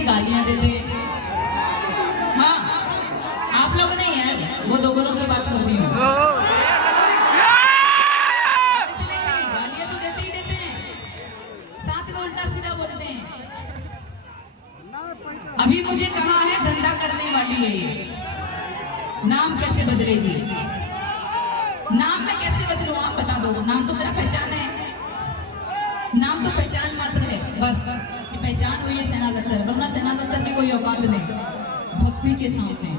की गालियां दे रहे। हाँ, आप लोग नहीं है, वो दोगुनों की बात कर रही हूँ। गालियां तो देते ही देते हैं, साथ में उल्टा सीधा बोलते हैं। अभी मुझे कहा है धंधा करने वाली है ये, नाम कैसे बदलेगी? नाम मैं कैसे बदलूं आप बता दो। नाम तो मेरा पहचान है, नाम तो पहचान मात्र है, बस पहचान हुई है शहनाज अख्तर, वरना शहनाज अख्तर की कोई औकात नहीं भक्ति के सामने।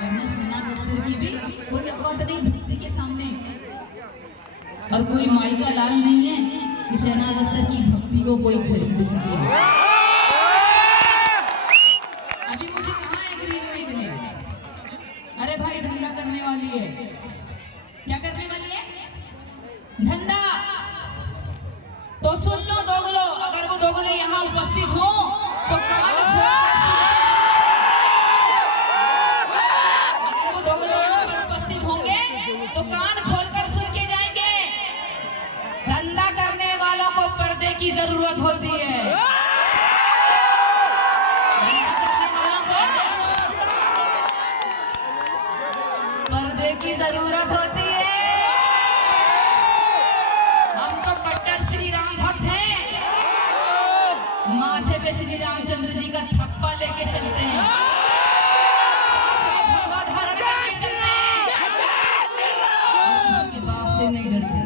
वरना शहनाज अख्तर की भी कोई औकात नहीं भक्ति के सामने। और कोई माई का लाल नहीं है कि शहनाज अख्तर की भक्ति को कोई खरीद सके। अभी मुझे कहा है ग्रीन में, अरे भाई धंधा करने वाली है। क्या करने वाली है? धंधा। तो सुन लो दोगलो, अगर वो दोगले यहाँ उपस्थित हो तो कान अगर वो दोगले यहाँ पर उपस्थित होंगे तो कान खोलकर सुन के जाएंगे। धंधा करने वालों को पर्दे की जरूरत होती है। पर्दे की जरूरत होती है। हम तो कट्टर श्री राम भक्त हैं, माथे पे श्री रामचंद्र जी का थप्पा लेके चलते हैं, धारण करके चलते हैं, किसी के बाप से नहीं डरते।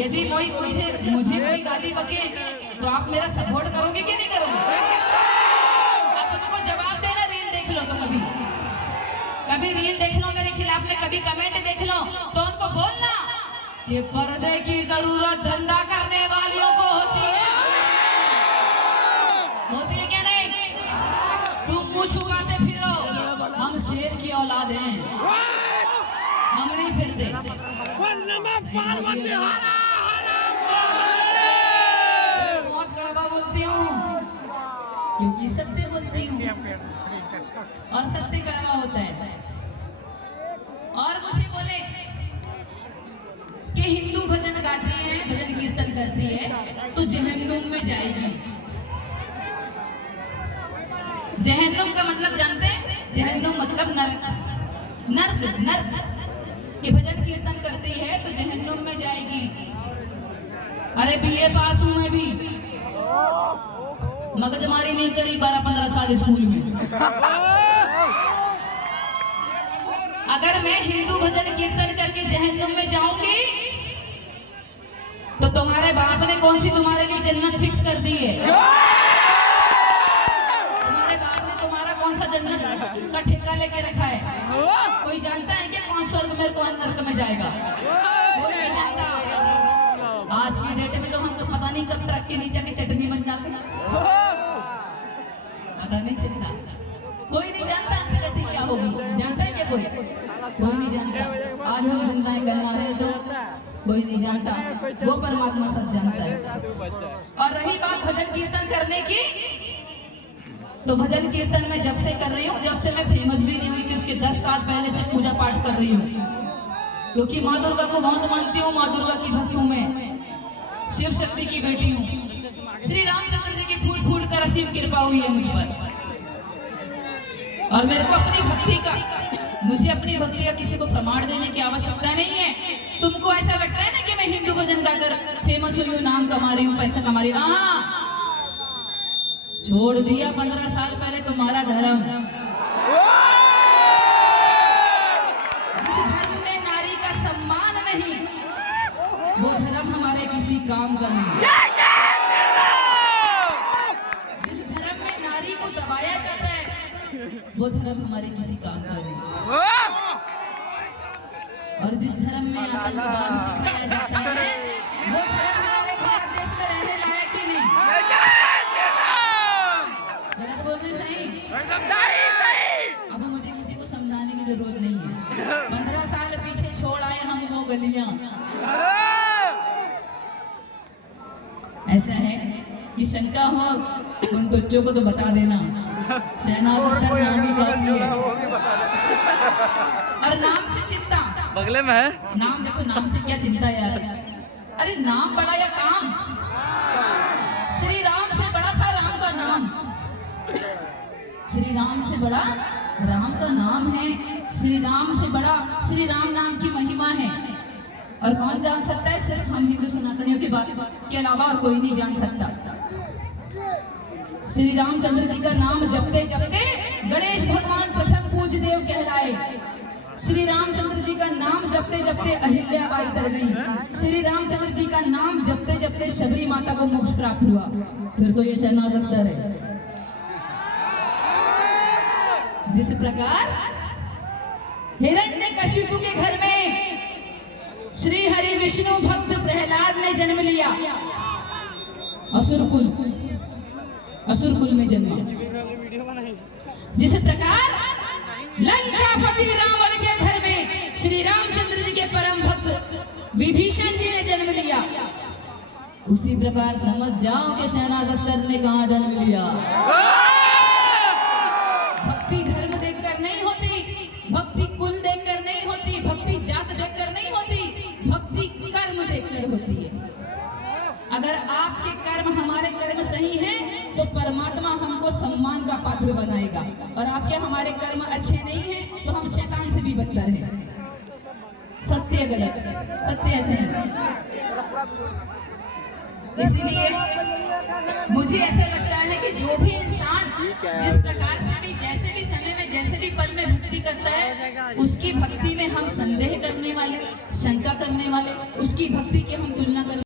यदि मुझे कोई गाली बके तो आप मेरा सपोर्ट करोगे कि नहीं करोगे? जवाब देना। रील देख लो, तो कभी रील देख लो मेरे खिलाफ में, कभी कमेंट देख लो, तो उनको बोलना कि पर्दे की जरूरत धंधा करने वालियों को होती है। होती है क्या नहीं? तुम मुंह छुपाते फिरो, हम शेर की औलाद हैं, हम नहीं फिरते। बहुत कड़वा बोलती हूँ क्योंकि सत्य बोलती हूँ और सत्य कड़वा होता है। और मुझे बोले कि हिंदू भजन गाती है, भजन कीर्तन करती है तो जहन्नुम में जाएगी। जहन्नुम का मतलब जानते हैं? जहन्नुम मतलब नरक। नरक नरक कि भजन कीर्तन करती है तो जहन्नुम में जाएगी। अरे बीए पास हूं मैं भी, मगजमारी नहीं करी 12-15 साल स्कूल में। अगर मैं हिंदू भजन कीर्तन करके जहन्नुम में जाऊंगी तो तुम्हारे बाप ने कौन सी तुम्हारे लिए जन्नत फिक्स कर दी है? तुम्हारे बाप ने तुम्हारा कौन सा जन्नत का ठेका लेके रखा है? कोई जानता है क्या कौन स्वर्ग में कौन नरक में जाएगा? कोई नहीं जानता। आज की डेट में तो हम तो पता नहीं कब ट्रक के नीचे की चटनी बन जाते हैं, पता नहीं चलता। कोई नहीं जानता अंतर्गति क्या होगी। जानता है क्या कोई? कोई नहीं जानता। आज हम जिंदा है, कल ना रहे तो कोई नहीं जानता। वो परमात्मा सब जानता है। और रही बात भजन कीर्तन करने की, तो भजन कीर्तन में जब से कर रही हूँ, जब से मैं फेमस भी नहीं हुई थी उसके 10 साल पहले से पूजा पाठ कर रही हूँ, क्योंकि माँ दुर्गा को बहुत मानती हूँ। माँ दुर्गा की भक्त हूँ मैं, शिव शक्ति की बेटी हूँ। श्री रामचंद्र जी की फूट फूट कर असीम कृपा हुई है मुझ पर। और मेरे को मुझे अपनी भक्ति का किसी को प्रमाण देने की आवश्यकता नहीं है। तुमको ऐसा लगता है ना कि मैं हिंदू भजन गाकर फेमस हुई हूँ, नाम कमा रही हूँ, पैसा कमा रही हूँ? छोड़ दिया 15 साल पहले तुम्हारा धर्म। जिस धर्म में नारी का सम्मान नहीं, वो धर्म हमारे किसी काम का नहीं। जिस धर्म में नारी को दबाया जाता है, वो धर्म हमारे किसी काम का नहीं। और जिस धर्म में आतंकवाद सिखाया जाता है, वो धर्म हमारे भारत देश में रहने लायक ही नहीं। गलत बोल रही? सही? अब मुझे किसी को समझाने की जरूरत नहीं है। 15 साल पीछे छोड़ आए हम वो गलियां। ऐसा है कि शंका हो उन बच्चों को तो बता देना, शहनाज अख्तर नाम ही काफी है। और नाम से चिंता, बगले में है नाम देखो, नाम से क्या चिंता यार। अरे नाम बड़ा या काम? श्री राम से बड़ा था राम का नाम। श्री राम से बड़ा राम का नाम है। श्री राम से बड़ा श्री राम नाम की महिमा है। और कौन जान सकता है? सिर्फ हम हिंदू सनातनियों के बारे के अलावा और कोई नहीं जान सकता। श्री रामचंद्र जी का नाम जपते जपते गणेश भगवान प्रथम पूज्य देव कहलाए। श्री रामचंद्र जी का नाम जपते जपते अहिल्याबाई तर गई। श्री रामचंद्र जी का नाम जपते जपते शबरी माता को मोक्ष प्राप्त हुआ। फिर तो ये शहनाज अख्तर है। जिस प्रकार हिरण्यकशिपु के घर में श्री हरि विष्णु भक्त प्रहलाद ने जन्म लिया। असुर कुल में जन्म लिया। जिस प्रकार लंकापति रावण के घर में श्री रामचंद्र जी के परम भक्त विभीषण जी ने जन्म लिया। उसी प्रकार समझ जाओ कि शहनाज अख्तर ने कहां जन्म लिया। भक्ति धर्म देखकर नहीं होती, भक्ति कुल देखकर नहीं होती, भक्ति जात देखकर नहीं होती, भक्ति कर्म देखकर होती है। अगर आपके कर्म हमारे कर्म सही हैं तो परमात्मा हमको सम्मान का पात्र बनाएगा, और आपके हमारे कर्म अच्छे नहीं हैं तो हम शैतान से भी बदतर हैं। सत्य गलत, सत्य ऐसे है। इसलिए मुझे ऐसा लगता है कि जो भी इंसान जिस प्रकार से भी जैसे भी समय में जैसे भी पल में भक्ति करता है, उसकी भक्ति में हम संदेह करने वाले, शंका करने वाले, उसकी भक्ति की हम तुलना करने